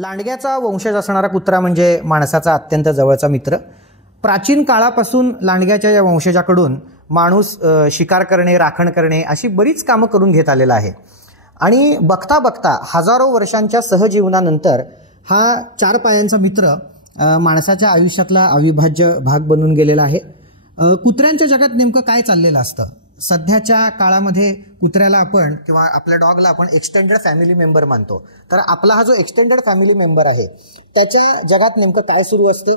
लांडग्याचा वंशज असणारा कुत्रा म्हणजे माणसाचा अत्यंत जवळचा मित्र. प्राचीन काळापासून लांडग्याच्या या वंशजाकडून माणूस शिकार करणे, राखण करणे अशी बरीच कामं करून घेत आलेला आहे. आणि बघता बघता हजारो वर्षांच्या सहजीवनानंतर हा चार पायांचा मित्र माणसाच्या आयुष्यातला अविभाज्य भाग बनून गेलेला आहे. कुत्र्यांच्या जगात नेमकं काय चाललेलं असतं? सध्याच्या काळामध्ये कुत्र्याला आपण किंवा आपल्या डॉगला आपण एक्सटेंडेड फॅमिली मेंबर मानतो. तर आपला हा जो एक्सटेंडेड फॅमिली मेंबर आहे त्याच्या जगात नेमकं काय सुरू असतं,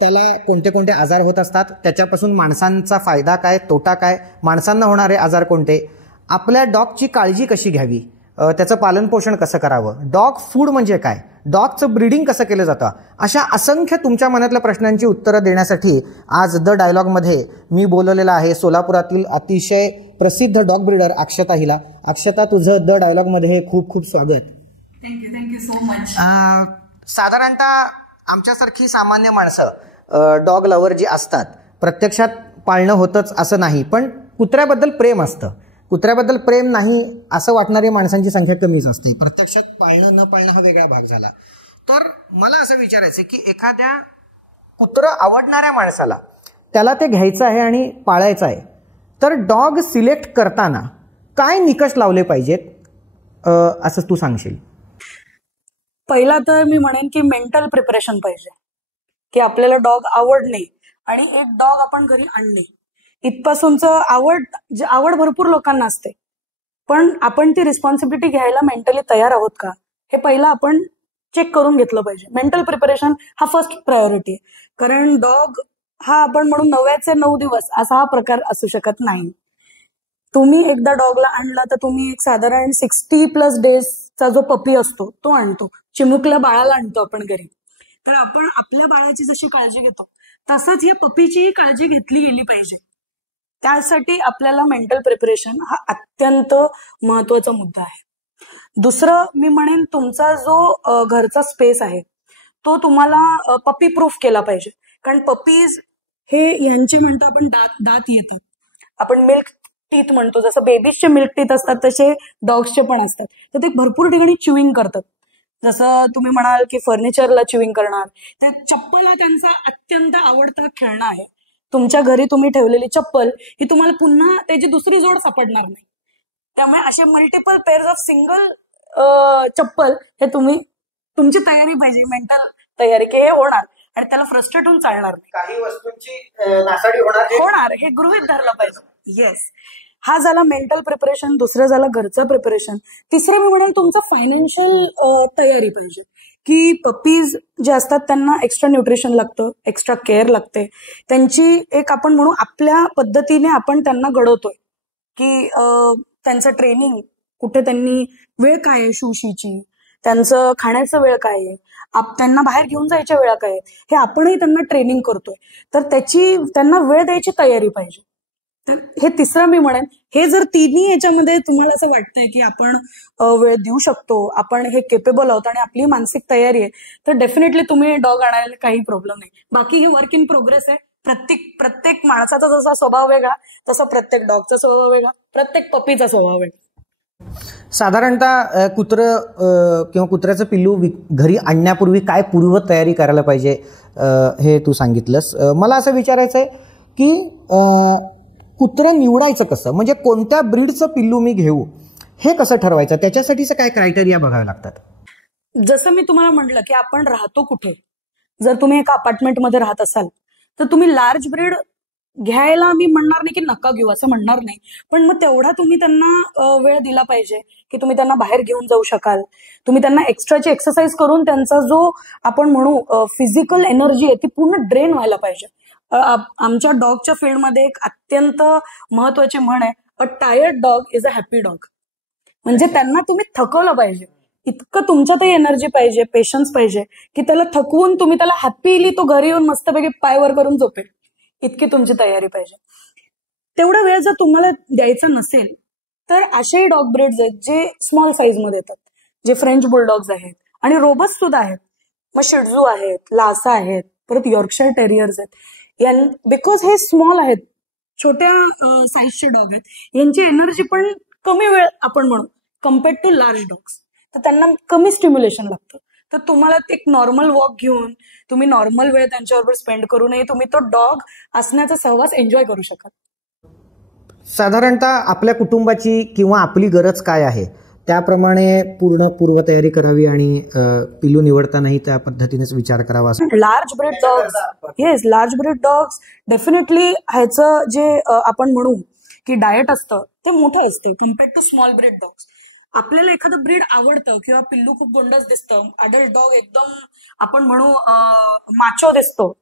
त्याला कोणते कोणते आजार होत असतात, त्याच्यापासून माणसांचा फायदा काय, तोटा काय, माणसांना होणारे आजार कोणते, आपल्या डॉगची काळजी कशी घ्यावी, त्याचं पालनपोषण कसं करावं, डॉग फूड म्हणजे काय, डॉगचं ब्रीडिंग कसं केलं जातं, अशा असंख्य तुमच्या मनातल्या प्रश्नांची उत्तरं देण्यासाठी आज द डायलॉगमध्ये मी बोलवलेला आहे सोलापुरातील अतिशय प्रसिद्ध डॉग ब्रीडर अक्षता हिला. अक्षता, तुझं द डायलॉगमध्ये खूप खूप स्वागत. Thank you so much. साधारणतः आमच्यासारखी सामान्य माणसं डॉग लवर जी असतात, प्रत्यक्षात पाळणं होतंच असं नाही, पण कुत्र्याबद्दल प्रेम असतं. कुत्र्याबद्दल प्रेम नाही असं वाटणारी माणसांची संख्या कमीच असते. प्रत्यक्षात पाळणं न पाळणं हा वेगळा भाग झाला. तर मला असं विचारायचं की एखाद्या कुत्रं आवडणाऱ्या माणसाला त्याला ते घ्यायचं आहे आणि पाळायचं आहे, तर डॉग सिलेक्ट करताना काय निकष लावले पाहिजेत असं तू सांगशील? पहिला तर मी म्हणेन की मेंटल प्रिपरेशन पाहिजे, की आपल्याला डॉग आवडणे आणि एक डॉग आपण घरी आणणे इथपासूनचं आवड भरपूर लोकांना असते, पण आपण ती रिस्पॉन्सिबिलिटी घ्यायला मेंटली तयार आहोत का हे पहिलं आपण चेक करून घेतलं पाहिजे. मेंटल प्रिपरेशन हा फर्स्ट प्रायोरिटी आहे. कारण डॉग हा आपण म्हणून 9 दिवस असा हा प्रकार असू शकत नाही. तुम्ही एकदा डॉगला आणला तर तुम्ही एक साधारण 60+ डेजचा जो पपी असतो तो आणतो. चिमुकल्या बाळाला आणतो आपण घरी, तर आपण आपल्या बाळाची जशी काळजी घेतो तसंच या पपीचीही काळजी घेतली गेली पाहिजे. त्यासाठी आपल्याला मेंटल प्रिपरेशन हा अत्यंत महत्वाचा मुद्दा आहे. दुसरं मी म्हणेन, तुमचा जो घरचा स्पेस आहे तो तुम्हाला पपी प्रूफ केला पाहिजे. कारण पपीज हे यांचे म्हणतो आपण दात येतात, आपण मिल्क टीथ म्हणतो. जसं बेबीजचे मिल्क टीथ असतात तसे डॉग्सचे पण असतात. तर ते भरपूर ठिकाणी च्युइंग करतात. जसं तुम्ही म्हणाल की फर्निचरला च्युइंग करणार, तर चप्पल हा त्यांचा अत्यंत आवडता खेळणं आहे. तुमच्या घरी तुम्ही ठेवलेली चप्पल ही तुम्हाला पुन्हा त्याची दुसरी जोड सापडणार नाही. त्यामुळे असे मल्टिपल पेअर्स ऑफ सिंगल चप्पल हे तुमची तयारी पाहिजे, मेंटल तयारी की हे होणार आणि त्याला फ्रस्ट्रेट होऊन चालणार नाही, काही वस्तूंची नासाडी होणार हे गृहीत धरलं पाहिजे. येस, हा झाला मेंटल प्रिपरेशन. दुसरं झालं घरचं प्रिपरेशन. तिसरं मी म्हणेन तुमचं फायनान्शियल तयारी पाहिजे, की पपीज जे असतात त्यांना एक्स्ट्रा न्यूट्रिशन लागतं, एक्स्ट्रा केअर लागते. त्यांची एक आपण म्हणू आपल्या पद्धतीने आपण त्यांना घडवतोय, की त्यांचं ट्रेनिंग कुठे, त्यांनी वेळ काय आहे शूशीची, त्यांचं खाण्याचं वेळ काय आहे, त्यांना बाहेर घेऊन जायच्या वेळा काय आहेत, हे आपणही त्यांना ट्रेनिंग करतोय. तर त्याची त्यांना वेळ द्यायची तयारी पाहिजे. तर हे तिसरं मी म्हणेन. हे जर तिन्ही याच्यामध्ये तुम्हाला असं वाटतंय की आपण वेळ देऊ शकतो, आपण हे केपेबल आहोत आणि आपली मानसिक तयारी आहे, तर डेफिनेटली तुम्ही डॉग आणायला काही प्रॉब्लेम नाही. बाकी हे वर्क इन प्रोग्रेस आहे. प्रत्येक माणसाचा जसा स्वभाव वेगळा तसा प्रत्येक डॉगचा स्वभाव वेगळा, प्रत्येक पपीचा स्वभाव वेगळा. साधारणतः किंवा कुत्र्याचं पिल्लू घरी आणण्यापूर्वी काय पूर्व तयारी करायला पाहिजे हे तू सांगितलंस. मला असं विचारायचं आहे की कुत्रं निवडायचं कसं, म्हणजे कोणत्या ब्रीडचं पिल्लू मी घेऊ हे कसं ठरवायचं, त्याच्यासाठीचं काय क्रायटेरिया बघावे लागतात? जसं मी तुम्हाला म्हटलं की आपण राहतो कुठे. जर तुम्ही एका अपार्टमेंटमध्ये राहत असाल तर तुम्ही लार्ज ब्रीड घ्यायला मी म्हणणार नाही की नका घेऊ असं म्हणणार नाही, पण मग तेवढा तुम्ही त्यांना वेळ दिला पाहिजे की तुम्ही त्यांना बाहेर घेऊन जाऊ शकाल. तुम्ही त्यांना एक्स्ट्राची एक्सरसाइज करून त्यांचा जो आपण म्हणू फिजिकल एनर्जी आहे ती पूर्ण ड्रेन व्हायला पाहिजे. आमच्या डॉगच्या फील्डमध्ये एक अत्यंत महत्वाची म्हण आहे, a tired dog is a happy dog. म्हणजे त्यांना तुम्ही थकवलं पाहिजे, इतकं तुमच्यातही एनर्जी पाहिजे, पेशन्स पाहिजे की त्याला थकवून तुम्ही त्याला हॅपीली तो घरी येऊन मस्तपैकी पाय वर करून झोपेल, इतकी तुमची तयारी पाहिजे. तेवढा वेळ जर तुम्हाला द्यायचा नसेल तर असेही डॉग ब्रीड्स आहेत जे स्मॉल साईजमध्ये येतात, जे फ्रेंच बुलडॉग्स आहेत आणि रोबस्ट सुद्धा आहेत. मग शिट्झू आहेत, लासा आहेत, परत यॉर्कशायर टेरियर्स आहेत. बिकॉज हे स्मॉल आहेत, छोट्या साईजचे डॉग आहेत, यांची एनर्जी पण कमी वेळ आपण म्हणू कम्पेअर्ड टू लार्ज डॉग्स, तर त्यांना कमी स्टिम्युलेशन लागतं. तर तुम्हाला एक नॉर्मल वॉक घेऊन तुम्ही नॉर्मल वेळ त्यांच्याबरोबर स्पेंड करू नये, तुम्ही तो डॉग असण्याचा सहवास एन्जॉय करू शकाल. साधारणतः आपल्या कुटुंबाची किंवा आपली गरज काय आहे त्याप्रमाणे पूर्ण पूर्वतयारी करावी आणि पिलू निवडतानाही त्या पद्धतीनेच विचार करावा. Large breed dogs, yes, large breed dogs definitely ह्याचं जे आपण म्हणू की डाएट असतं ते मोठं असते compared to small breed dogs. आपल्याला एखादं ब्रीड आवडतं किंवा पिल्लू खूप गोंडस दिसतं, अडल्ट डॉग एकदम आपण म्हणू माचो दिसतो,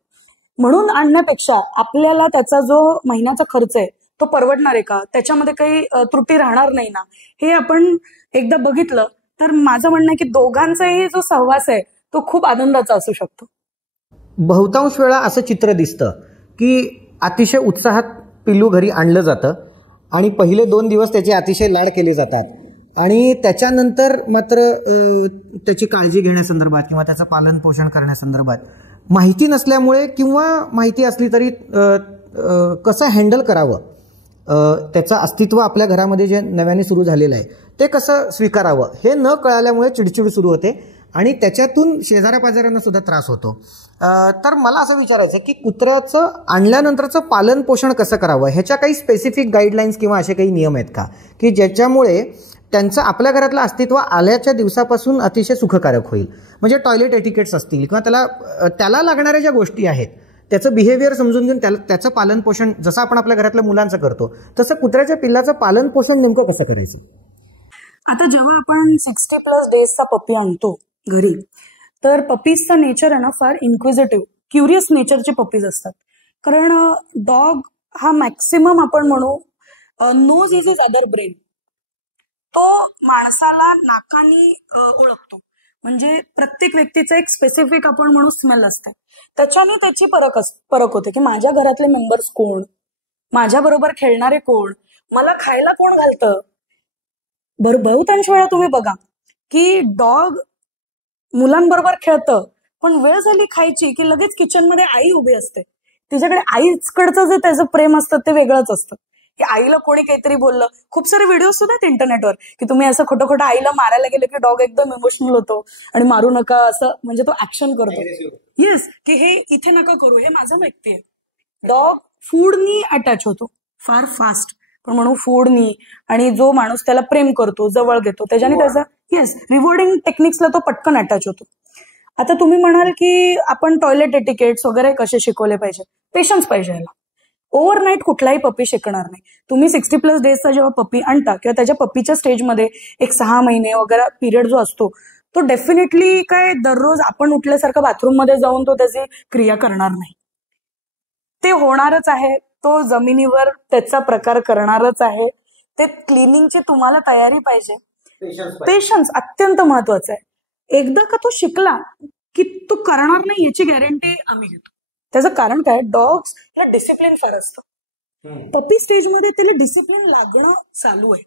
म्हणून आणण्यापेक्षा आपल्याला त्याचा जो महिन्याचा खर्च आहे तो परवडणार आहे का, त्याच्यामध्ये काही त्रुटी राहणार नाही ना, हे आपण एकदा बघितलं तर माझं म्हणणं आहे की दोघांचाही जो सहवास आहे तो खूप आनंदाचा असू शकतो. बहुतांश वेळा असं चित्र दिसतं की अतिशय उत्साहात पिल्लू घरी आणलं जातं आणि पहिले 2 दिवस त्याचे अतिशय लाड केले जातात आणि त्याच्यानंतर मात्र त्याची काळजी घेण्यासंदर्भात किंवा त्याचं पालन पोषण करण्यासंदर्भात माहिती नसल्यामुळे किंवा माहिती असली तरी कसं हँडल करावं, त्याचं अस्तित्व आपल्या घरामध्ये जे नव्याने सुरू झालेलं आहे ते कसं स्वीकारावं हे न कळाल्यामुळे चिडचिड सुरू होते आणि त्याच्यातून शेजाऱ्यापाजाऱ्यांना सुद्धा त्रास होतो. तर मला असं विचारायचं की कुत्र्याचं आणल्यानंतरचं पालन पोषण कसं करावं, ह्याच्या काही स्पेसिफिक गाईडलाईन्स किंवा असे काही नियम आहेत का की ज्याच्यामुळे त्यांचं आपल्या घरातलं अस्तित्व आल्याच्या दिवसापासून अतिशय सुखकारक होईल. म्हणजे टॉयलेट एटिकेट्स असतील किंवा त्याला लागणाऱ्या ज्या गोष्टी आहेत त्याचं बिहेवियर समजून घेऊन त्याचं पालन पोषण जसं आपण आपल्या घरातल्या मुलांचं करतो तसं कुत्र्याच्या पिल्लाचं पालन पोषण नेमकं कसं करायचं. आता जेव्हा आपण 60+ डेजचा पप्पी आणतो घरी तर पपीजचं नेचर आहे ना फार इन्क्विजिटिव्ह, क्युरियस नेचरचे पपीज असतात. कारण डॉग हा मॅक्सिमम आपण म्हणू nose is is other brain, तो माणसाला नाकानी ओळखतो. म्हणजे प्रत्येक व्यक्तीचं एक स्पेसिफिक आपण म्हणू स्मेल असते, त्याच्याने त्याची परख होते की माझ्या घरातले मेंबर्स कोण, माझ्या बरोबर खेळणारे कोण, मला खायला कोण घालतं. बहुतांश वेळा तुम्ही बघा की डॉग मुलांबरोबर खेळतं पण वेळ झाली खायची की लगेच किचनमध्ये आई उभी असते, तिच्याकडे आईकडचं जे त्याचं प्रेम असतं ते वेगळंच असतं. की आईला कोणी काहीतरी बोललं, खूप सारे व्हिडिओ सुद्धा आहेत इंटरनेटवर की तुम्ही असं खोटं खोटं आईला मारायला गेलं की डॉग एकदम इमोशनल होतो आणि मारू नका असं म्हणजे तो ऍक्शन करतो. येस, की हे इथे नका करू, हे माझं व्यक्ती आहे. डॉग फूडनी अटॅच होतो फार फास्ट, पण म्हणू फूडनी, आणि जो माणूस त्याला प्रेम करतो जवळ घेतो त्याच्याने त्याचा येस रिवॉर्डिंग टेक्निक्सला तो पटकन अटॅच होतो. आता तुम्ही म्हणाल की आपण टॉयलेट एटिकेट्स वगैरे कसे शिकवले पाहिजे, पेशन्स पाहिजे याला. ओव्हरनाईट कुठलाही पप्पी शिकणार नाही. तुम्ही 60+ डेजचा जेव्हा पप्पी आणता किंवा त्याच्या पप्पीच्या स्टेजमध्ये एक 6 महिने वगैरे पिरियड जो असतो तो डेफिनेटली काय दररोज आपण उठल्यासारखं बाथरूममध्ये जाऊन तो त्याची क्रिया करणार नाही. ते होणारच आहे, तो जमिनीवर त्याचा प्रकार करणारच आहे. ते क्लिनिंगची तुम्हाला तयारी पाहिजे, पेशन्स अत्यंत महत्वाचं आहे. एकदा का तो शिकला की तो करणार नाही याची गॅरंटी आम्ही घेतो. त्याचं कारण काय, डॉग्स ला डिसिप्लिन फार असतं. पपी स्टेजमध्ये त्याला डिसिप्लिन लागणं चालू आहे.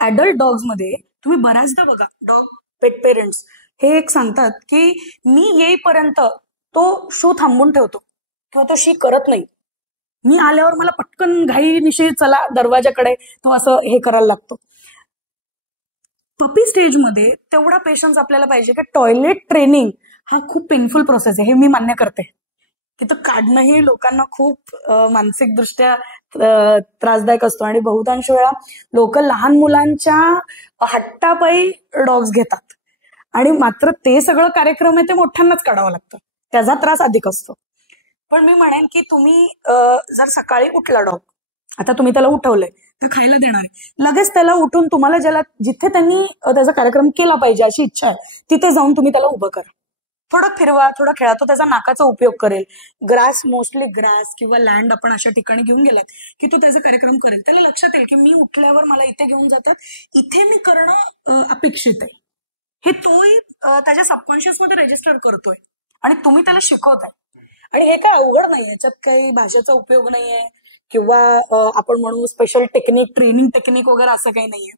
ऍडल्ट डॉग्स मध्ये तुम्ही बऱ्याचदा बघा डॉग पेट पेरेंट्स हे एक सांगतात की मी येईपर्यंत तो शो थांबून ठेवतो किंवा तो शी करत नाही, मी आल्यावर मला पटकन घाईनिशी चला दरवाजाकडे तो असं हे करायला लागतो. पपी स्टेजमध्ये तेवढा पेशन्स आपल्याला पाहिजे की टॉयलेट ट्रेनिंग हा खूप पेनफुल प्रोसेस आहे, हे मी मान्य करते. तिथं काढणंही लोकांना खूप मानसिकदृष्ट्या त्रासदायक असतो आणि बहुतांश वेळा लोक लहान मुलांच्या हट्टापायी डॉग्स घेतात आणि मात्र ते सगळं कार्यक्रम आहे ते मोठ्यांनाच काढावं लागतं, त्याचा त्रास अधिक असतो. पण मी म्हणेन की तुम्ही जर सकाळी उठला डॉग, आता तुम्ही त्याला उठवलंय तर खायला देणार आहे, लगेच त्याला उठून तुम्हाला ज्याला जिथे त्यांनी त्याचा कार्यक्रम केला पाहिजे अशी इच्छा आहे तिथे जाऊन तुम्ही त्याला उभं करा, थोडं फिरवा, थोडं खेळा, तो त्याचा नाकाचा उपयोग करेल. ग्रास, मोस्टली ग्रास किंवा लँड आपण अशा ठिकाणी घेऊन गेलात की तो त्याचा कार्यक्रम करेल. त्याला लक्षात येईल की मी उठल्यावर मला इथे घेऊन जातात, इथे मी करणं अपेक्षित आहे. हे तोही त्याच्या सबकॉन्शियस मध्ये रजिस्टर करतोय आणि तुम्ही त्याला शिकवताय. आणि हे काय अवघड नाही, याच्यात काही भाषेचा उपयोग नाहीये किंवा आपण म्हणू स्पेशल टेक्निक, ट्रेनिंग टेक्निक वगैरे असं काही नाहीये.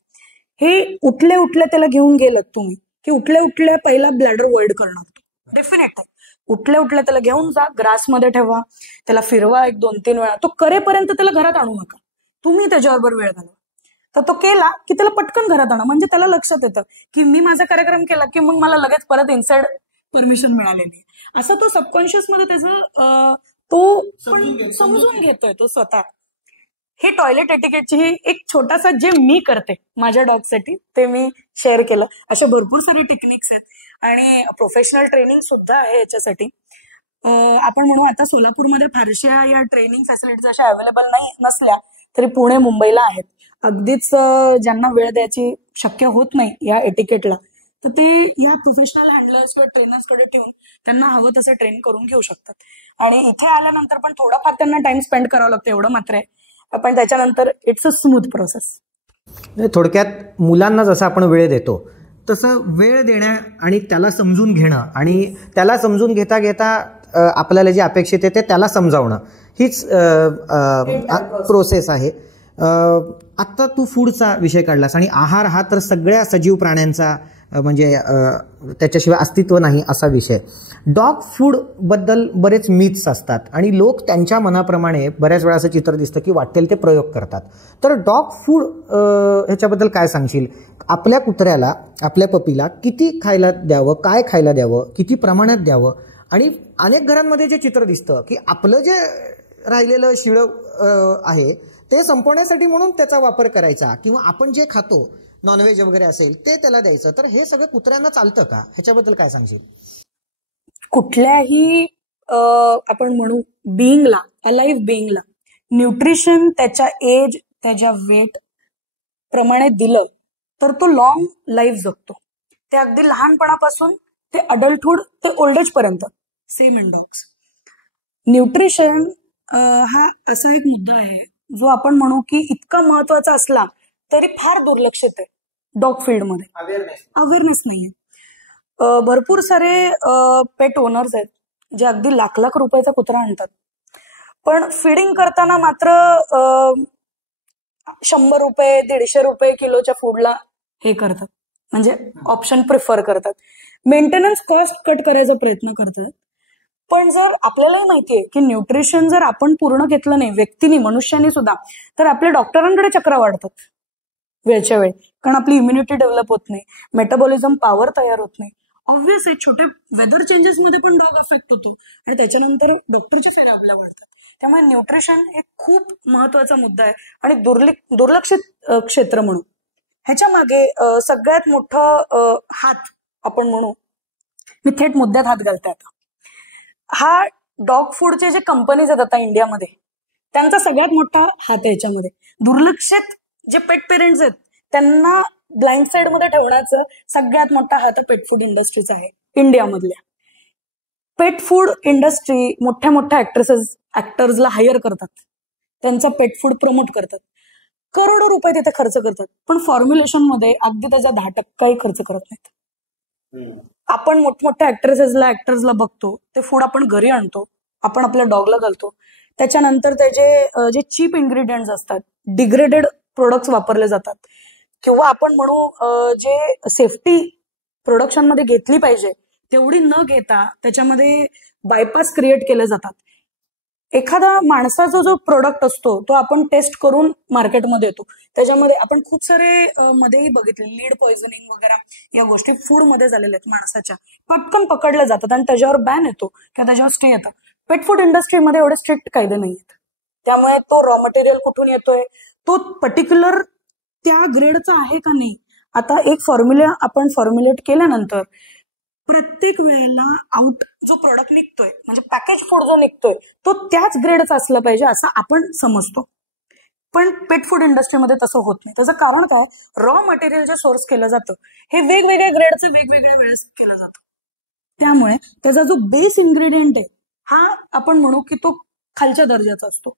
हे उठल्या उठल्या त्याला घेऊन गेलात तुम्ही की उठल्या उठल्या पहिला ब्लॅडर वर्ल्ड करणार डेफिनेट आहे. उठल्या उठल्या त्याला घेऊन जा, ग्रासमध्ये ठेवा, त्याला फिरवा 1-2-3 वेळा, तो करेपर्यंत त्याला घरात आणू नका, तुम्ही त्याच्याबरोबर वेळ घालवा. तर तो केला की त्याला पटकन घरात आणा, म्हणजे त्याला लक्षात येतं की मी माझा कार्यक्रम केला की मग मला लगेच परत इनसाइड परमिशन मिळालेली आहे. असं तो सबकॉन्शियस मध्ये त्याचं तो पण समजून घेतोय तो स्वतः. हे टॉयलेट एटिकेटची ही एक छोटासा जे मी करते माझ्या डॉगसाठी ते मी शेअर केलं. अशा भरपूर सारे टेक्निक्स आहेत आणि प्रोफेशनल ट्रेनिंग सुद्धा आहे याच्यासाठी. आपण म्हणू आता सोलापूरमध्ये फारशा या ट्रेनिंग फॅसिलिटीज अशा अवेलेबल नाही नसल्या तरी पुणे मुंबईला आहेत. अगदीच ज्यांना वेळ द्यायची शक्य होत नाही या एटिकेटला तर ते या प्रोफेशनल हँडलर्स किंवा ट्रेनर्सकडे ठेवून त्यांना हवं तसं ट्रेन करून घेऊ शकतात. आणि इथे आल्यानंतर पण थोडाफार त्यांना टाइम स्पेंड करावं लागतं एवढं मात्र आहे, पण त्याच्यानंतर इट्स अ स्मूथ प्रोसेस. थोडक्यात मुलांना जसं आपण वेळ देतो तसं वेळ देण्या आणि त्याला समजून घेणं आणि त्याला समजून घेता घेता आपल्याला जे अपेक्षित आहे ते त्याला समजावणं हीच प्रोसेस आहे. आत्ता तू फूडचा विषय काढलास आणि आहार हा तर सगळ्या सजीव प्राण्यांचा म्हणजे त्याच्याशिवाय अस्तित्व नाही असा विषय. डॉग फूड बद्दल बरेच मिथ्स असतात आणि लोक त्यांच्या मनाप्रमाणे बऱ्याच वेळा असं चित्र दिसतं की वाटेल ते प्रयोग करतात. तर डॉग फूड ह्याच्याबद्दल काय सांगशील? आपल्या कुत्र्याला आपल्या पपीला किती खायला द्यावं, काय खायला द्यावं, किती प्रमाणात द्यावं? आणि अनेक घरांमध्ये जे चित्र दिसतं की आपलं जे राहिलेलं शिळं आहे ते संपवण्यासाठी म्हणून त्याचा वापर करायचा किंवा आपण जे खातो नॉनव्हेज वगैरे असेल ते त्याला द्यायचं, तर हे सगळं कुत्र्यांना चालतं का? ह्याच्याबद्दल काय सांगशील? कुठल्याही आपण म्हणू बिईंगला, अलाइव्ह बिईंगला न्यूट्रिशन त्याच्या एज त्याच्या वेट प्रमाणे दिलं तर तो लॉंग लाईफ जगतो. ते अगदी लहानपणापासून ते अडल्टहुड ते ओल्ड एज पर्यंत. Same in dogs. न्यूट्रिशन हा असा एक मुद्दा आहे जो आपण म्हणू की इतका महत्वाचा असला तरी फार दुर्लक्षित आहे डॉग फील्डमध्ये. अवेअरनेस नाहीये. भरपूर सारे पेट ओनर्स आहेत जे अगदी लाख लाख रुपयाचा कुत्रा आणतात पण फिडिंग करताना मात्र 100 रुपये 150 रुपये किलोच्या फूडला हे करतात, म्हणजे ऑप्शन प्रिफर करतात. मेंटेनन्स कॉस्ट कट करायचा प्रयत्न करतात. पण जर आपल्यालाही माहितीये की न्यूट्रिशन जर आपण पूर्ण घेतलं नाही व्यक्तीने मनुष्याने सुद्धा तर आपल्या डॉक्टरांकडे चक्रा वाढतात वेळच्या वेळी, कारण आपली इम्युनिटी डेव्हलप होत नाही, मेटाबॉलिझम पॉवर तयार होत नाही. ऑब्व्हियस आहे छोटे वेदर चेंजेस मध्ये पण डॉग अफेक्ट होतो आणि त्याच्यानंतर डॉक्टरच्या फेऱ्या आपल्या वाढतात. त्यामुळे न्यूट्रिशन एक खूप महत्वाचा मुद्दा आहे आणि दुर्लक्षित क्षेत्र म्हणून ह्याच्या मागे सगळ्यात मोठं हात आपण म्हणू, मी थेट मुद्द्यात हात घालते आता, हा डॉग फूडचे जे कंपनीज आहेत आता इंडियामध्ये त्यांचा सगळ्यात मोठा हात आहे याच्यामध्ये. दुर्लक्षित जे पेट पेरेंट्स आहेत त्यांना ब्लाइंड साइड मध्ये ठेवण्याचं सगळ्यात मोठा हात पेट फूड इंडस्ट्रीचा आहे इंडियामधल्या. पेट फूड इंडस्ट्री मोठ्या मोठ्या ऍक्टर्सला हायर करतात, त्यांचा पेट फूड प्रमोट करतात, करोडो रुपये तिथे खर्च करतात, पण फॉर्म्युलेशन मध्ये अगदी त्याचा 10% खर्च करत नाहीत. आपण मोठमोठ्या ऍक्टर्सला बघतो ते फूड आपण घरी आणतो, आपण आपल्या डॉगला घालतो, त्याच्यानंतर त्याचे जे चीप इन्ग्रेडियंट्स असतात, डिग्रेडेड प्रोडक्ट्स वापरले जातात किंवा आपण म्हणू जे सेफ्टी प्रोडक्शन मध्ये घेतली पाहिजे तेवढी न घेता त्याच्यामध्ये बायपास क्रिएट केले जातात. एखादा माणसाचा जो प्रोडक्ट असतो तो आपण टेस्ट करून मार्केटमध्ये येतो, त्याच्यामध्ये आपण खूप सारे मध्येही बघितले लीड पॉइझनिंग वगैरे या गोष्टी फूड मध्ये झालेल्या आहेत माणसाच्या, पटकन पकडल्या जातात आणि त्याच्यावर बॅन येतो किंवा त्याच्यावर स्टे येतं. पेट फूड इंडस्ट्रीमध्ये एवढे स्ट्रिक्ट कायदे नाही आहेत, त्यामुळे तो रॉ मटेरियल कुठून येतोय, तो पर्टिक्युलर त्या ग्रेडचा आहे का नाही. आता एक फॉर्म्युला आपण फॉर्म्युलेट केल्यानंतर प्रत्येक वेळेला आउट जो प्रोडक्ट निघतोय म्हणजे पॅकेज फूड जो निघतोय तो त्याच ग्रेडचा असला पाहिजे असं आपण समजतो, पण पेट फूड इंडस्ट्रीमध्ये तसं होत नाही. त्याचं कारण काय, रॉ मटेरियल जे सोर्स केलं जातं हे वेगवेगळ्या ग्रेडचं वेगवेगळ्या वेळेस केलं जातं, त्यामुळे त्याचा जो बेस इन्ग्रेडियंट आहे हा आपण म्हणू की तो खालच्या दर्जाचा असतो.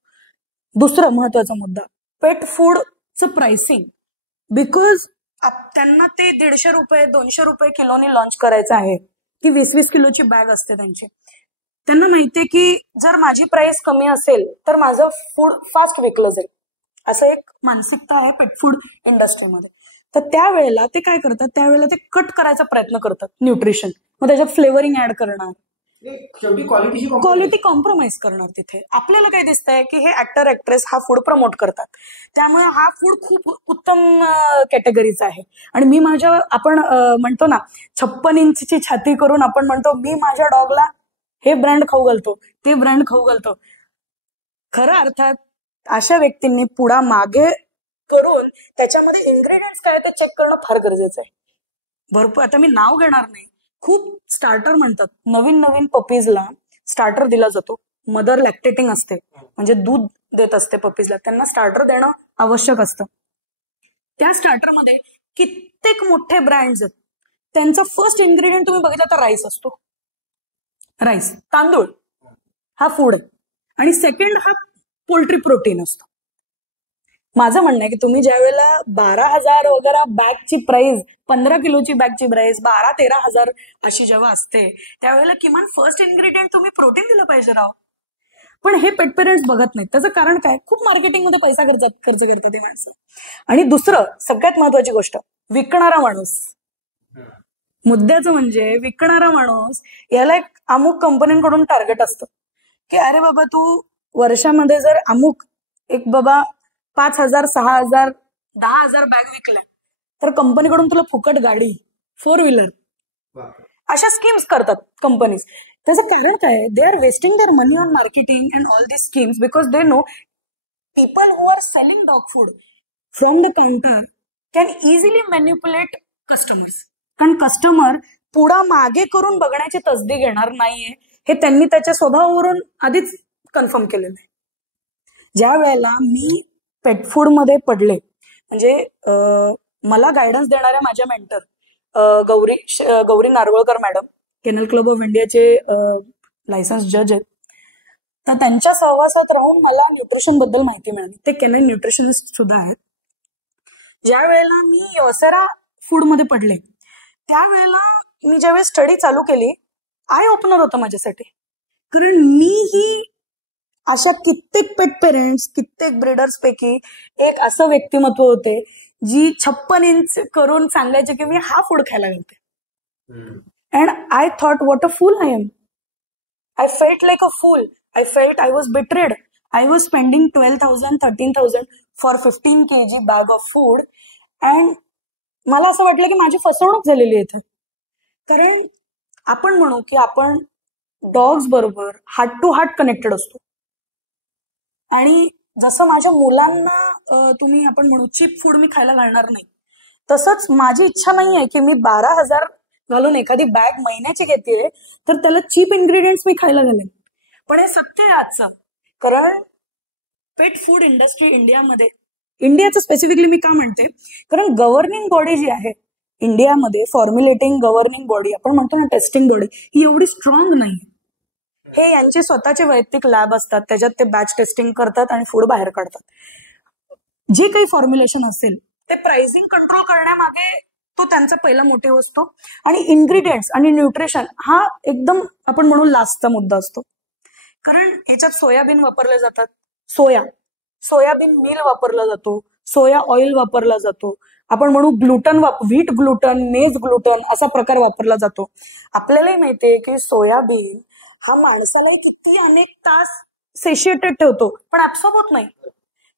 दुसरा महत्वाचा मुद्दा, पेट फूडचं प्राइसिंग, बिकॉज त्यांना ते 150 रुपये 200 रुपये किलोनी लॉन्च करायचं आहे, ती 20-20 किलोची बॅग असते त्यांची. त्यांना माहितीये की जर माझी प्राइस कमी असेल तर माझं फूड फास्ट विकलं जाईल, असं एक मानसिकता आहे पेट फूड इंडस्ट्रीमध्ये. तर त्यावेळेला ते काय करतात, त्यावेळेला ते कट करायचा प्रयत्न करतात न्यूट्रिशन, मग त्याच्यात फ्लेवरिंग ऍड करणार, शेवटी क्वालिटी कॉम्प्रोमाइज करणार तिथे. आपल्याला काय दिसतंय की हे ऍक्टर ऍक्ट्रेस हा फूड प्रमोट करतात, त्यामुळे हा फूड खूप उत्तम कॅटेगरीचा आहे. आणि मी माझ्या आपण म्हणतो ना 56 इंचची छाती करून आपण म्हणतो मी माझ्या डॉगला हे ब्रँड खाऊ घालतो, ते ब्रँड खाऊ घालतो. खऱ्या अर्थात अशा व्यक्तींनी पुढा मागे करून त्याच्यामध्ये इन्ग्रेडियंट्स काय ते चेक करणं फार गरजेचं आहे. भरपूर, आता मी नाव घेणार नाही, खूप स्टार्टर म्हणतात. नवीन नवीन पपीजला स्टार्टर दिला जातो. मदर लॅक्टेटिंग असते, म्हणजे दूध देत असते पपीजला, त्यांना स्टार्टर देणं आवश्यक असतं. त्या स्टार्टरमध्ये कित्येक मोठे ब्रँड्स आहेत. त्यांचा फर्स्ट इन्ग्रेडियंट तुम्ही बघितलं तर राईस असतो. राईस, तांदूळ हा फूड आहे. आणि सेकंड हा पोल्ट्री प्रोटीन असतो. माझं म्हणणं आहे की तुम्ही ज्या वेळेला 12,000 वगैरे बॅगची प्राइस, 15 किलोची बॅगची प्राइस 12-13,000 अशी जेव्हा असते, त्यावेळेला किमान फर्स्ट इन्ग्रेडियंट तुम्ही प्रोटीन दिलं पाहिजे राव. पण हे पेट पेरेंट्स बघत नाहीत. त्याचं कारण काय? खूप मार्केटिंगमध्ये पैसा खर्च करतात ते माणसं. आणि दुसरं सगळ्यात महत्वाची गोष्ट, विकणारा माणूस. मुद्द्याचं म्हणजे विकणारा माणूस याला एक अमुक कंपन्यांकडून टार्गेट असतं की अरे बाबा तू वर्षामध्ये जर अमुक एक बाबा 5,000, 6,000, 10,000 बॅग विकल्या तर कंपनीकडून तुला फुकट गाडी, 4 व्हीलर, अशा स्कीम्स करतात कंपनीज. त्याचं कारण काय? They are wasting their money on marketing and all these schemes because they know people who are selling dog food from the counter can easily manipulate customers. कारण कस्टमर पुढा मागे करून बघण्याची तसदी घेणार नाहीये, हे त्यांनी त्याच्या स्वभावावरून आधीच कन्फर्म केलेलं आहे. ज्या वेळेला मी पेट फूड मध्ये पडले, म्हणजे मला गायडन्स देणाऱ्या माझ्या mentor Gauri Narwalkar madam, kennel club of इंडियाचे लायसन्स जज आहेत, तर त्यांच्या सहवासात राहून मला न्यूट्रिशन बद्दल माहिती मिळाली. ते केनल न्यूट्रिशनिस्ट सुद्धा आहेत. ज्या वेळेला मी योसेरा फूड मध्ये पडले, त्यावेळेला मी ज्यावेळेस स्टडी चालू केली, आय ओपनर होतं माझ्यासाठी. कारण मीही अशा कित्येक पेट पेरेंट्स, कित्येक ब्रीडर्स पैकी एक असं व्यक्तिमत्व होते जी 56 इंच करून सांगायचे की मी हा फूड खायला घालते. And I thought what a fool I am. I felt like a fool. I felt I was betrayed. I was spending 12,000, 13,000 for 15 kg bag of food. And मला असं वाटलं की माझी फसवणूक झालेली आहे इथे. कारण आपण म्हणू की आपण डॉग्स बरोबर हार्ट टू हार्ट कनेक्टेड असतो. आणि जसं माझ्या मुलांना तुम्ही आपण म्हणू चीप फूड मी खायला घालणार नाही, तसंच माझी इच्छा नाही आहे की मी 12,000 घालून एखादी बॅग महिन्याची घेते तर त्याला चीप इन्ग्रेडियंट्स मी खायला घालेन. पण हे सत्य आहे आजचं. कारण पेट फूड इंडस्ट्री इंडियामध्ये, इंडियाचं स्पेसिफिकली मी का म्हणते, कारण गव्हर्निंग बॉडी जी आहे इंडियामध्ये, फॉर्म्युलेटिंग गव्हर्निंग बॉडी आपण म्हणतो ना, टेस्टिंग बॉडी, ही एवढी स्ट्रॉंग नाही. हे यांचे स्वतःचे वैयक्तिक लॅब असतात, त्याच्यात ते बॅच टेस्टिंग करतात आणि फूड बाहेर काढतात. जे काही फॉर्म्युलेशन असेल ते प्राइसिंग कंट्रोल करण्यामागे तो त्यांचा पहिला मोटिव्ह असतो. आणि इन्ग्रेडियंट्स आणि न्यूट्रिशन हा एकदम आपण म्हणून लास्टचा मुद्दा असतो. कारण ह्याच्यात सोयाबीन वापरले जातात, सोयाबीन मील वापरला जातो, सोया ऑइल वापरला जातो, आपण म्हणू ग्लुटन, व्हीट ग्लुटन, मेज ग्लुटन असा प्रकार वापरला जातो. आपल्यालाही माहितीये की सोयाबीन हा माणसाला किती अनेक तास सेशिएटेड ठेवतो पण ऍब्सॉर्ब होत नाही.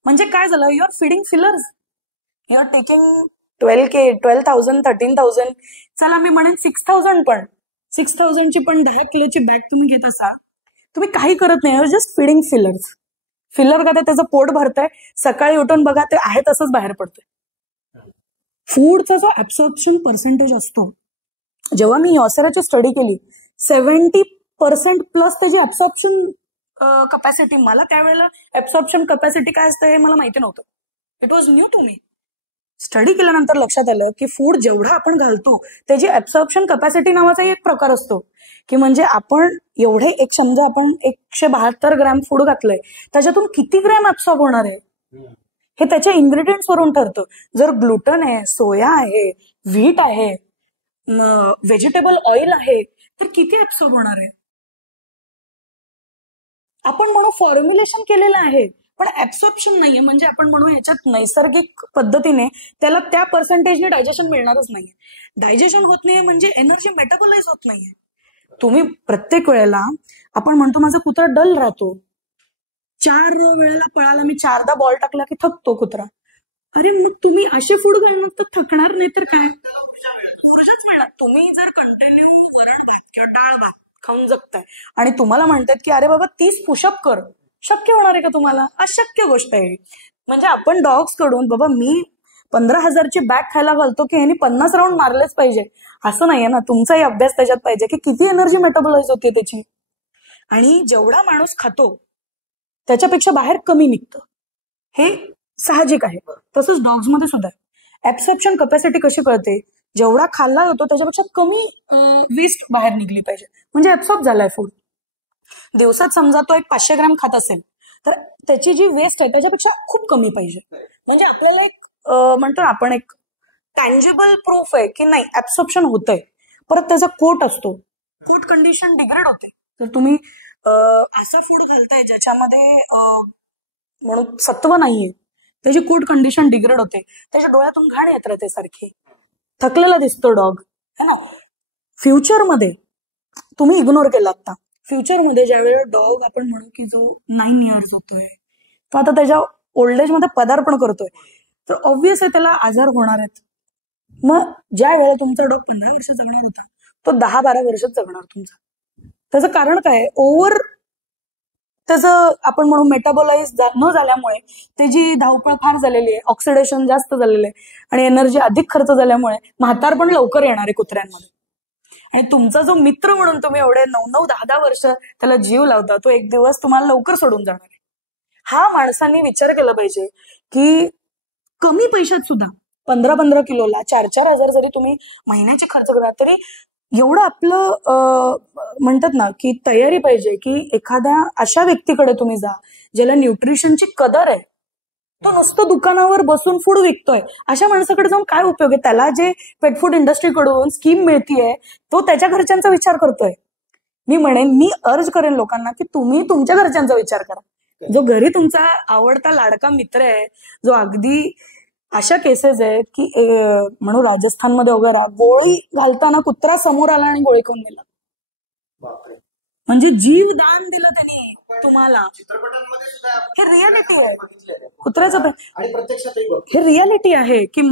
म्हणजे काय झालं, you are feeding fillers, you are taking 12,000, 13,000, चला मी म्हणेन 6,000, पण 6,000 ची पण 10 किलोची बॅग तुम्ही घेत असाल, तुम्ही काही करत नाही, you are just feeding fillers. Filler का त्याचं पोट भरतंय, सकाळी उठून बघा ते आहे तसंच बाहेर पडतंय. फूडचा जो ऍब्सॉर्प्शन पर्सेंटेज असतो, जेव्हा मी योसेराची स्टडी केली 70% प्लस त्याची ऍब्सॉर्प्शन कपॅसिटी. मला त्यावेळेला ऍब्सॉर्प्शन कपॅसिटी काय असतं हे मला माहिती नव्हतं. It was new to me. Study केल्यानंतर लक्षात आलं की फूड जेवढं आपण घालतो त्याची ऍब्सॉर्प्शन कपॅसिटी नावाचा एक प्रकार असतो, की म्हणजे आपण एवढे एक समजा आपण 172 ग्रॅम फूड घातलंय, त्याच्यातून किती ग्रॅम ऍब्सॉर्ब होणार आहे हे त्याच्या इन्ग्रेडियंट्स वरून ठरतं. जर ग्लुटन आहे, सोया आहे, व्हीट आहे, व्हेजिटेबल ऑइल आहे, तर किती ऍब्सॉर्ब होणार आहे. आपण म्हणू फॉर्म्युलेशन केलेलं आहे पण ऍब्सॉर्प्शन नाहीये. म्हणजे आपण म्हणू याच्यात नैसर्गिक पद्धतीने त्याला त्या पर्सेंटेजने डायजेशन मिळणारच नाहीये. डायजेशन होत नाहीये म्हणजे एनर्जी मेटाबोलाइज होत नाहीये. तुम्ही प्रत्येक वेळेला आपण म्हणतो माझा कुत्रा डल राहतो, 4 वेळेला पळाला, मी 4दा बॉल टाकला की थकतो कुत्रा. अरे मग तुम्ही असे फूड घालणार तर थकणार नाही तर काय, ऊर्जाच मिळणार. तुम्ही जर कंटिन्यू वरण भात किंवा डाळ भात खाऊन जगताय आणि तुम्हाला म्हणतात की अरे बाबा 30 पुशअप कर, शक्य होणार आहे का तुम्हाला? अशक्य गोष्ट आहे. म्हणजे आपण डॉग्स कडून बाबा मी 15,000ची बॅग खायला घालतो की ह्यांनी 50 राऊंड मारलेच पाहिजे असं नाहीये ना. तुमचाही अभ्यास त्याच्यात पाहिजे की किती एनर्जी मेटाबोलाइज होते त्याची, आणि जेवढा माणूस खातो त्याच्यापेक्षा बाहेर कमी निघतं, हे साहजिक आहे. तसंच डॉग्स मध्ये सुद्धा ऍब्सॉर्प्शन कॅपॅसिटी कशी कळते, जेवढा खाल्ला जातो त्याच्यापेक्षा कमी वेस्ट बाहेर निघली पाहिजे, म्हणजे ऍब्सॉर्ब झालाय फूड. दिवसात समजा तो एक 500 ग्रॅम खात असेल तर त्याची जी वेस्ट आहे त्याच्यापेक्षा खूप कमी पाहिजे. म्हणजे आपल्याला एक म्हणतो ना आपण एक टँजिबल प्रूफ आहे की नाही ऍब्सॉर्प्शन होतंय. परत त्याचा कोट असतो, कोट कंडिशन डिग्रेड होते. तर तुम्ही असा फूड घालताय ज्याच्यामध्ये म्हणून सत्व नाहीये, त्याची कोट कंडिशन डिग्रेड होते, त्याच्या डोळ्यातून घाण येत राहते सारखी, थकलेला दिसतो डॉग है ना. फ्युचरमध्ये तुम्ही इग्नोर केला आता, फ्युचरमध्ये ज्यावेळेला डॉग आपण म्हणू की जो 9 इयर्स होतोय तो आता त्याच्या ओल्ड एज मध्ये पदार्पण करतोय, तर ऑब्व्हियस आहे त्याला आजार होणार आहेत. मग ज्या वेळेला तुमचा डॉग 15 वर्ष जगणार होता तो 10-12 वर्षच जगणार तुमचा. त्याचं कारण काय, ओव्हर त्याचं आपण म्हणू मेटाबोलाइज न झाल्यामुळे त्याची धावपळ फार झालेली आहे, ऑक्सिडेशन जास्त झालेलं आहे आणि एनर्जी अधिक खर्च झाल्यामुळे म्हातारपण लवकर येणार आहे कुत्र्यांमध्ये. आणि तुमचा जो मित्र म्हणून तुम्ही एवढे 9-9, 10-10 वर्ष त्याला जीव लावता, तो एक दिवस तुम्हाला लवकर सोडून जाणार आहे. हा माणसांनी विचार केला पाहिजे की कमी पैशात सुद्धा 15-15 किलोला 4-4 हजार जरी तुम्ही महिन्याची खर्च करा तरी एवढं आपलं म्हणतात ना की तयारी पाहिजे की एखाद्या अशा व्यक्तीकडे तुम्ही जा ज्याला न्यूट्रिशनची कदर आहे. तो नुसतं दुकानावर बसून फूड विकतोय, अशा माणसाकडे जाऊन काय उपयोग आहे? त्याला जे पेट फूड इंडस्ट्रीकडून स्कीम मिळतीये तो त्याच्या घरच्यांचा विचार करतोय. मी म्हणेन, मी अर्ज करेन लोकांना की तुम्ही तुमच्या घरच्यांचा विचार करा. जो घरी तुमचा आवडता लाडका मित्र आहे, जो अगदी अशा केसेस आहेत की म्हणू राजस्थानमध्ये वगैरे गोळी घालताना कुत्रा समोर आला आणि गोळी खाऊन गेला, म्हणजे जीव दान दिलं त्यांनी तुम्हाला. हे रियालिटी आहे कुत्र्याचं, हे रियालिटी आहे की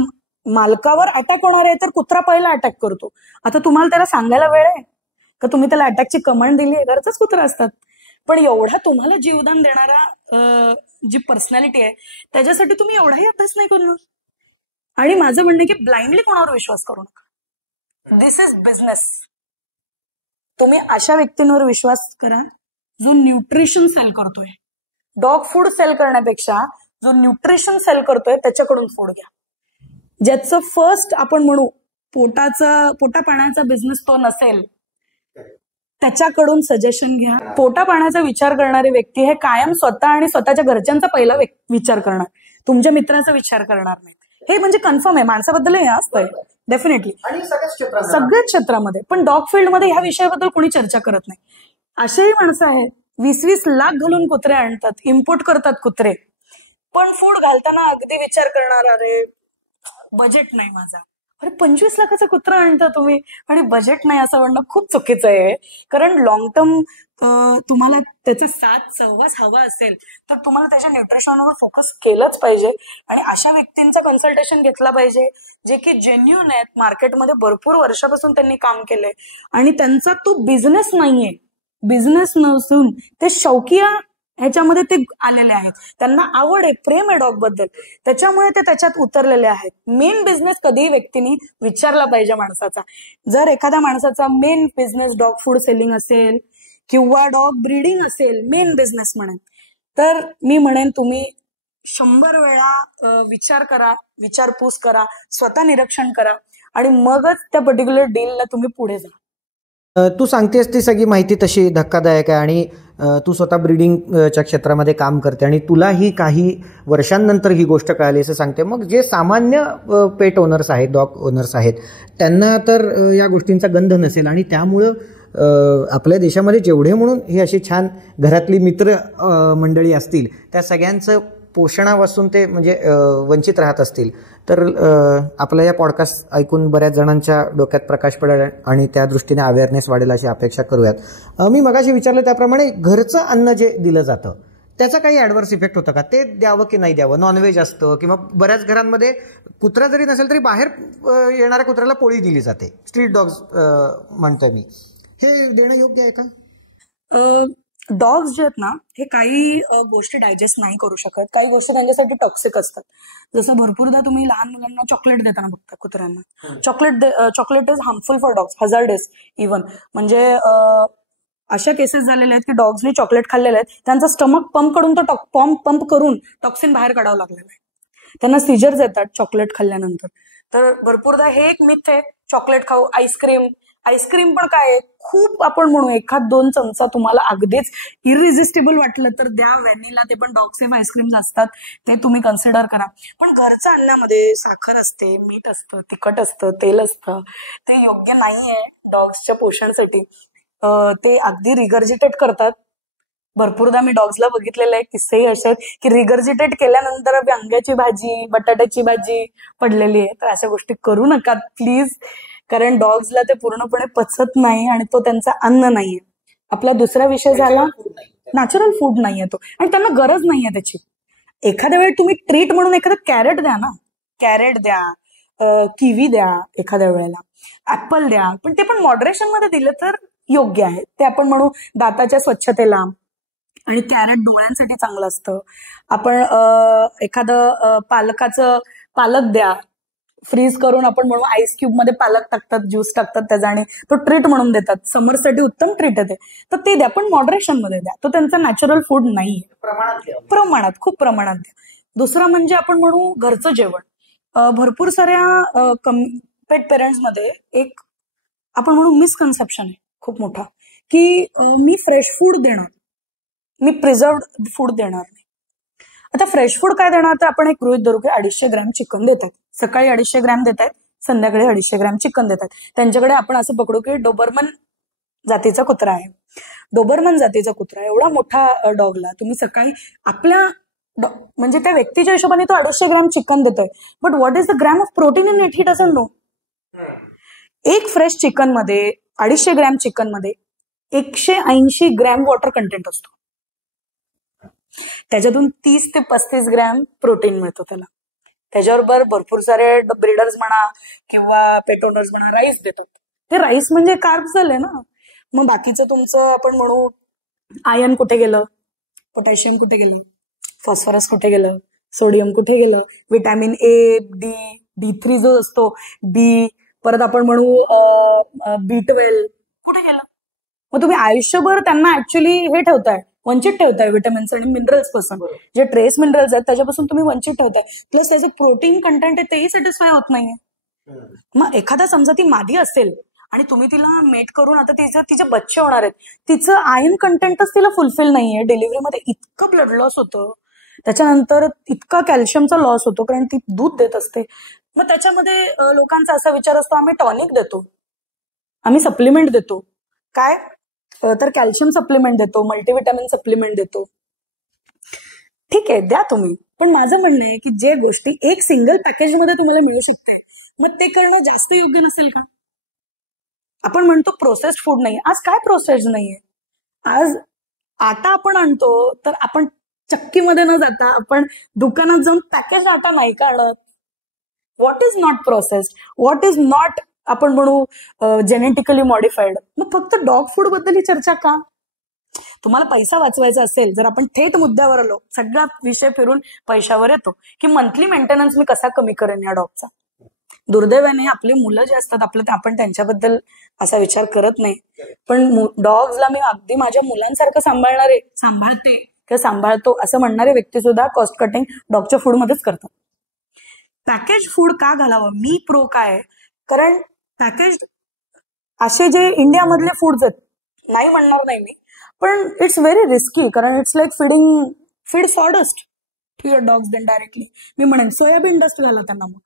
मालकावर अटॅक होणार आहे तर कुत्रा पहिला अटॅक करतो. आता तुम्हाला त्याला सांगायला वेळ आहे का? तुम्ही त्याला अटॅकची कमांड दिली आहे, घरचाच कुत्रा असतात. पण एवढा तुम्हाला जीवदान देणारा जी पर्सनॅलिटी आहे त्याच्यासाठी तुम्ही एवढाही अभ्यास नाही करणार. आणि माझं म्हणणं की ब्लाइंडली कोणावर विश्वास करू नका. दिस इज बिझनेस. तुम्ही अशा व्यक्तींवर विश्वास करा जो न्यूट्रिशन सेल करतोय. डॉग फूड सेल करण्यापेक्षा जो न्यूट्रिशन सेल करतोय त्याच्याकडून फूड घ्या. ज्याचं फर्स्ट आपण म्हणू पोटापाण्याचा बिझनेस तो नसेल त्याच्याकडून सजेशन घ्या. पोटापाण्याचा विचार करणारे व्यक्ती हे कायम स्वतः आणि स्वतःच्या घरच्यांचा पहिला विचार करणार, तुमच्या मित्राचा विचार करणार नाही. हे म्हणजे कन्फर्म आहे, माणसाबद्दल हे असतंय डेफिनेटली सगळ्याच क्षेत्रामध्ये. पण डॉग फील्डमध्ये ह्या विषयाबद्दल कोणी चर्चा करत नाही. असेही माणसं आहेत 20-20 लाख घालून कुत्रे आणतात, इम्पोर्ट करतात कुत्रे, पण फूड घालताना अगदी विचार करणार अरे बजेट नाही माझा. अरे 25 लाखाचा कुत्रा आणता तुम्ही आणि बजेट नाही असं म्हणणं खूप चुकीचं आहे. कारण लॉंग टर्म तुम्हाला त्याचा साथ सहवास हवा असेल तर तुम्हाला त्याच्या न्यूट्रिशनवर फोकस केलंच पाहिजे. आणि अशा व्यक्तींचं कन्सल्टेशन घेतला पाहिजे जे की जेन्युइन आहेत, मार्केटमध्ये भरपूर वर्षापासून त्यांनी काम केलंय आणि त्यांचा तो बिझनेस नाहीये. बिझनेस नसून ते शौकिया ह्याच्यामध्ये ते आलेले आहेत, त्यांना आवड आहे, प्रेम आहे डॉग बद्दल, त्याच्यामुळे ते त्याच्यात उतरलेले आहेत. मेन बिझनेस कधीही व्यक्तीने विचारला पाहिजे माणसाचा. जर एखाद्या माणसाचा main business dog food selling असेल किंवा डॉग ब्रीडिंग असेल, मेन बिझनेस म्हणेन, तर मी म्हणेन तुम्ही 100 वेळा विचार करा, विचारपूस करा, स्वतः निरीक्षण करा आणि मगच त्या पर्टिक्युलर डीलला तुम्ही पुढे जा. तू सांगतेस ती सगळी माहिती तशी धक्कादायक आहे आणि तू स्वतः ब्रीडिंगच्या क्षेत्रामध्ये काम करते आणि तुलाही काही वर्षांनंतर ही गोष्ट कळाली असं सांगते. मग जे सामान्य पेट ओनर्स आहेत, डॉग ओनर्स आहेत, त्यांना तर या गोष्टींचा गंध नसेल आणि त्यामुळं आपल्या देशामध्ये जेवढे म्हणून हे अशी छान घरातली मित्र मंडळी असतील त्या सगळ्यांचं पोषणापासून ते म्हणजे वंचित राहत असतील. तर आपला या पॉडकास्ट ऐकून बऱ्याच जणांच्या डोक्यात प्रकाश पडेल आणि त्या दृष्टीने अवेअरनेस वाढेल अशी अपेक्षा करूयात. मी मगाशी विचारलं त्याप्रमाणे घरचं अन्न जे दिलं जातं त्याचा काही ॲडव्हर्स इफेक्ट होतं का? ते द्यावं की नाही द्यावं? नॉनव्हेज असतं किंवा बऱ्याच घरांमध्ये कुत्रा जरी नसेल तरी बाहेर येणाऱ्या कुत्र्याला पोळी दिली जाते, स्ट्रीट डॉग्स म्हणतोय मी, हे देणं योग्य आहे का? डॉग्स जे आहेत ना हे काही गोष्टी डायजेस्ट नाही करू शकत, काही गोष्टी त्यांच्यासाठी टॉक्सिक असतात. जसं भरपूरदा तुम्ही लहान मुलांना चॉकलेट देताना बघता कुत्र्यांना. Chocolate is harmful for dogs, hazardous even. म्हणजे अशा केसेस झालेल्या आहेत की डॉग्सने चॉकलेट खाल्लेले आहेत, त्यांचा स्टमक पंप करून टॉक्सिन बाहेर काढावं लागलेलं आहे. त्यांना सिजर्स येतात चॉकलेट खाल्ल्यानंतर. तर भरपूरदा हे एक मिथ आहे, चॉकलेट खाऊ. आईस्क्रीम पण काय आहे, खूप आपण म्हणू 1-2 चमचा तुम्हाला अगदीच इरिजिस्टिबल वाटलं तर द्या. व्हॅनिला, ते पण डॉग सेफ आईस्क्रीम्स असतात, ते तुम्ही कन्सिडर करा. पण घरच्या अन्नामध्ये साखर असते, मीठ असतं, तिखट असतं, तेल असतं, ते योग्य नाहीये डॉग्सच्या पोषणासाठी. ते अगदी रिगर्जिटेट करतात. भरपूरदा मी डॉग्सला बघितलेले किस्सेही असे आहेत की रिगर्जिटेट केल्यानंतर वांग्याची भाजी, बटाट्याची भाजी पडलेली आहे. तर अशा गोष्टी करू नका प्लीज, कारण डॉग्सला ते पूर्णपणे पचत नाही आणि तो त्यांचा अन्न नाहीये. आपला दुसरा विषय झाला नॅचरल फूड नाहीये तो, आणि त्यांना गरज नाहीये त्याची. एखाद्या वेळी तुम्ही ट्रीट म्हणून एखादं कॅरेट द्या ना, कॅरेट द्या, किवी द्या, एखाद्या वेळेला ऍपल द्या, पण ते पण मॉडरेशन मध्ये दिलं तर योग्य आहे. ते आपण म्हणू दाताच्या स्वच्छतेला, आणि कॅरेट डोळ्यांसाठी चांगलं असतं. आपण एखादं पालक द्या, फ्रीज करून आपण म्हणू आईस क्यूब मध्ये पालक टाकतात, ज्यूस टाकतात त्याचा, आणि तो ट्रीट म्हणून देतात. समरसाठी उत्तम ट्रीट आहे ते, तर ते द्या, पण मॉडरेशन मध्ये द्या. तो त्यांचा नॅचरल फूड नाही, प्रमाणात, खूप प्रमाणात द्या. दुसरं म्हणजे आपण म्हणू घरचं जेवण. भरपूर साऱ्या पेट पेरेंट्स मध्ये एक आपण म्हणू मिसकन्सेप्शन आहे खूप मोठा, की मी फ्रेश फूड देणार, मी प्रिझर्व्ड फूड देणार नाही. आता फ्रेश फूड काय देणार, तर आपण एक गृहीत धरू की 250 ग्रॅम चिकन देतात, सकाळी 250 ग्रॅम देतात, संध्याकाळी 250 ग्रॅम चिकन देतात. त्यांच्याकडे आपण असं पकडू की डोबरमन जातीचा कुत्रा आहे. डोबरमन जातीचा कुत्रा एवढा मोठा डॉगला तुम्ही सकाळी आपल्या म्हणजे त्या व्यक्तीच्या हिशोबाने तो 250 ग्रॅम चिकन देतोय, but what is the gram of protein in it, he doesn't know. एक फ्रेश चिकन मध्ये 250 ग्रॅम चिकन मध्ये 180 ग्रॅम वॉटर कंटेंट असतो. त्याच्यातून 30 ते 35 ग्रॅम प्रोटीन मिळतो त्याला. त्याच्याबरोबर भरपूर सारे ब्रीडर्स म्हणा किंवा पेट ओनर्स म्हणा राईस देतात. ते राईस म्हणजे कार्ब्स झाले ना. मग बाकीचं तुमचं आपण म्हणू आयर्न कुठे गेलं, पोटॅशियम कुठे गेलं, फॉस्फरस कुठे गेलं, सोडियम कुठे गेलं, विटॅमिन ए, D3 जो असतो, बी, परत आपण म्हणू B12 कुठे गेलं. मग तुम्ही आयुष्यभर त्यांना ऍक्च्युली हे ठेवताय, वंचित ठेवताय विटामिन्स आणि मिनरल्स पासून. जे ट्रेस मिनरल्स आहेत त्याच्यापासून तुम्ही वंचित ठेवताय. प्लस त्याचे प्रोटीन कंटेंट आहे तेही सॅटिस्फाय होत नाहीये. मग एखादा समजा ती मादी असेल आणि तुम्ही तिला मेट करून आता तिचे बच्चे होणार आहेत, तिचं आयर्न कंटेंटच तिला फुलफिल नाहीये. डिलिव्हरीमध्ये इतकं ब्लड लॉस होतं, त्याच्यानंतर इतका कॅल्शियमचा लॉस होतो कारण ती दूध देत असते. मग त्याच्यामध्ये लोकांचा असा विचार असतो आम्ही टॉनिक देतो, आम्ही सप्लिमेंट देतो, काय तर कॅल्शियम सप्लिमेंट देतो, मल्टीविटॅमिन सप्लिमेंट देतो. ठीक आहे द्या तुम्ही, पण माझं म्हणणं आहे की जे गोष्टी एक सिंगल पॅकेजमध्ये तुम्हाला मिळू शकते मग ते करणं जास्त योग्य नसेल का? आपण म्हणतो प्रोसेस्ड फूड नाही. आज काय प्रोसेस्ड नाहीये? आज आटा आपण आणतो तर आपण चक्कीमध्ये न जाता आपण दुकानात जाऊन पॅकेज आटा नाही का आणत. What is not processed, what is not आपण म्हणू जेनेटिकली मॉडिफाईड. मग फक्त डॉग फूड बद्दल ही चर्चा का? तुम्हाला पैसा वाचवायचा असेल, जर आपण थेट मुद्द्यावर आलो, सगळा विषय फिरून पैशावर येतो की मंथली मेंटेनन्स मी कसा कमी करेन या डॉगचा. दुर्दैवाने आपली मुलं जे असतात आपण त्यांच्याबद्दल असा विचार करत नाही. पण डॉग्सला मी अगदी माझ्या मुलांसारखं सांभाळते किंवा सांभाळतो असं म्हणणारे व्यक्ती सुद्धा कॉस्ट कटिंग डॉगच्या फूड मध्येच करतात. पॅकेज फूड का घालावं? मी प्रो काय, कारण पॅकेज असे जे इंडियामधले फूड्स आहेत, नाही म्हणणार नाही मी, पण इट्स व्हेरी रिस्की, कारण it's like feed sawdust to your dogs then directly. मी म्हणेन सोयाबीन डस्ट घाला त्यांना मग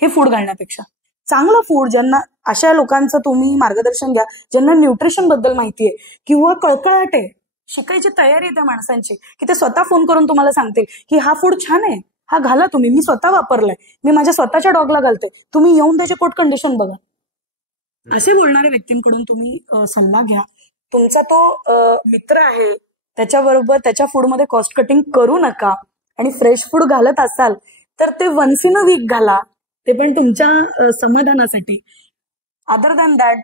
हे फूड घालण्यापेक्षा. चांगलं फूड ज्यांना, अशा लोकांचं तुम्ही मार्गदर्शन घ्या ज्यांना न्यूट्रिशन बद्दल माहिती आहे किंवा कळकळाट आहे, शिकायची तयारी आहे त्या माणसांची, की ते स्वतः फोन करून तुम्हाला सांगतील की हा फूड छान आहे, हा घाला तुम्ही, मी स्वतः वापरलाय, मी माझ्या स्वतःच्या डॉगला घालते, तुम्ही येऊन त्याची कोट कंडिशन बघा. असे बोलणाऱ्या व्यक्तींकडून तुम्ही सल्ला घ्या. तुमचा तो मित्र आहे, त्याच्याबरोबर त्याच्या फूडमध्ये कॉस्ट कटिंग करू नका. आणि फ्रेश फूड घालत असाल तर ते वन्स इन अ वीक घाला, ते पण तुमच्या समाधानासाठी. अदर दॅन दॅट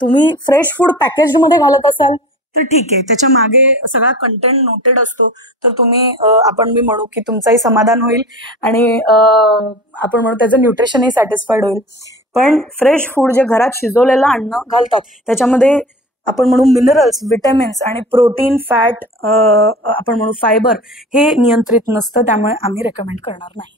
तुम्ही फ्रेश फूड पॅकेज मध्ये घालत असाल तर ठीक आहे, त्याच्या मागे सगळा कंटेंट नोटेड असतो, तर तुम्ही मी म्हणू की तुमचंही समाधान होईल आणि आपण म्हणू त्याचं न्यूट्रिशनही सॅटिस्फाईड होईल. पण फ्रेश फूड जे घरात शिजवलेलं अन्न घालतात त्याच्यामध्ये आपण म्हणू मिनरल्स, विटॅमिन्स आणि प्रोटीन, फॅट, आपण म्हणू फायबर हे नियंत्रित नसतं, त्यामुळे आम्ही रेकमेंड करणार नाही.